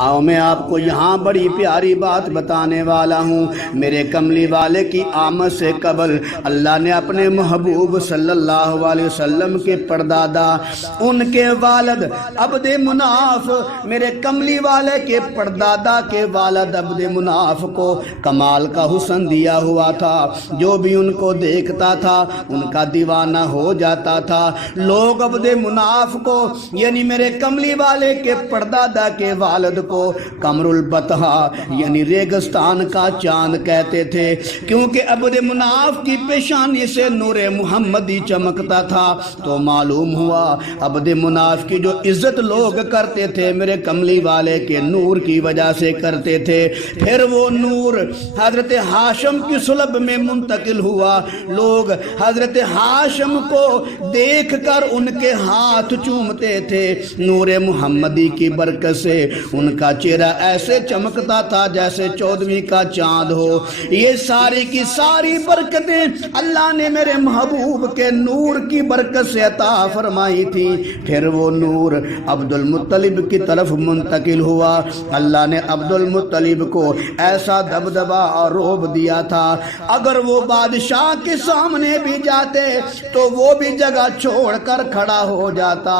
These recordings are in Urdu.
آؤ میں آپ کو یہاں بڑی پیاری بات بتانے والا ہوں۔ میرے کملی والے کی آمد سے قبل اللہ نے اپنے محبوب صلی اللہ علیہ وسلم کے پردادا، ان کے والد عبد مناف، میرے کملی والے کے پردادا کے والد عبد مناف کو کمال کا حسن دیا ہوا تھا۔ جو بھی ان کو دیکھتا تھا ان کا دیوانہ ہو جاتا تھا۔ لوگ عبد مناف کو یعنی میرے کملی والے کے پردادا کے والد کو قمر البتہا یعنی ریگستان کا چاند کہتے تھے، کیونکہ عبد مناف کی پیشانی سے نور محمدی چمکتا تھا۔ تو معلوم ہوا عبد مناف کی جو عزت لوگ کرتے تھے میرے کملی والے کے نور کی وجہ سے کرتے تھے۔ پھر وہ نور حضرت ہاشم کی صلب میں منتقل ہوا۔ لوگ حضرت ہاشم کو دیکھ کر ان کے ہاتھ چومتے تھے۔ نور محمدی کی برکت سے ان کا چہرہ ایسے چمکتا تھا جیسے 14ویں کا چاند ہو۔ یہ ساری کی ساری برکتیں اللہ نے میرے محبوب کے نور کی برکت سے عطا فرمائی تھی۔ پھر وہ نور عبد المطلب کی طرف منتقل ہوا۔ اللہ نے عبد المطلب کو ایسا دبدبا اور رعب دیا تھا، اگر وہ بادشاہ کے سامنے بھی جاتے تو وہ بھی جگہ چھوڑ کر کھڑا ہو جاتا،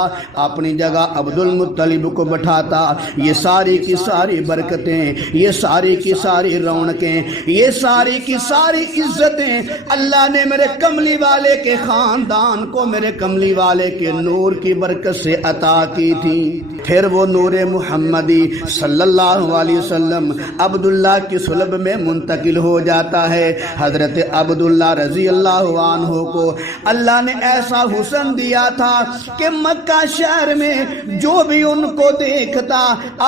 اپنی جگہ عبد المطلب کو بٹھاتا۔ یہ ساری کی ساری برکتیں، یہ ساری کی ساری رونقیں، یہ ساری کی ساری عزتیں اللہ نے میرے کملی والے کے خاندان کو میرے کملی والے کے نور کی برکت سے عطا کی تھی۔ پھر وہ نور محمدی صلی اللہ علیہ وسلم عبداللہ کی صلب میں منتقل ہو جاتا ہے۔ حضرت عبداللہ رضی اللہ عنہ کو اللہ نے ایسا حسن دیا تھا کہ مکہ شہر میں جو بھی ان کو دیکھتا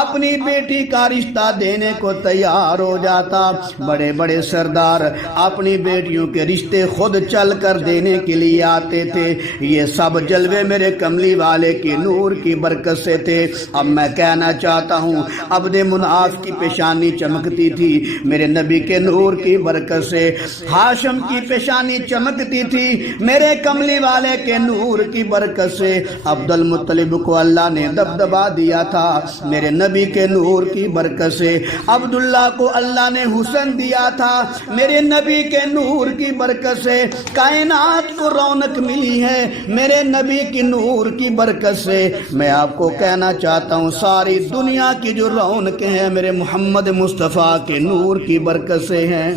اپنی بیٹی کا رشتہ دینے کو تیار ہو جاتا۔ بڑے بڑے سردار اپنی بیٹیوں کے رشتے خود چل کر دینے کے لیے آتے تھے۔ یہ سب جلوے میرے کملی والے کی نور کی برکت سے تھے۔ اب میں کہنا چاہتا ہوں عبد مناف کی پیشانی چمکتی تھی میرے نبی کے نور کی برکت سے، ہاشم کی پیشانی چمکتی تھی میرے کملی والے کے نور کی برکت سے، عبد المطلب کو اللہ نے دبدبا دیا تھا میرے نبی کے نور کی برکت سے، عبداللہ کو اللہ نے حسن دیا تھا میرے نبی کے نور کی برکت سے، کائنات کو رونق ملی ہے میرے نبی کی نور کی برکت سے۔ میں آپ کو کہنا چاہتا ہوں ساری دنیا کی جو رونقیں ہیں میرے محمد مصطفیٰ کے نور کی برکت سے ہیں۔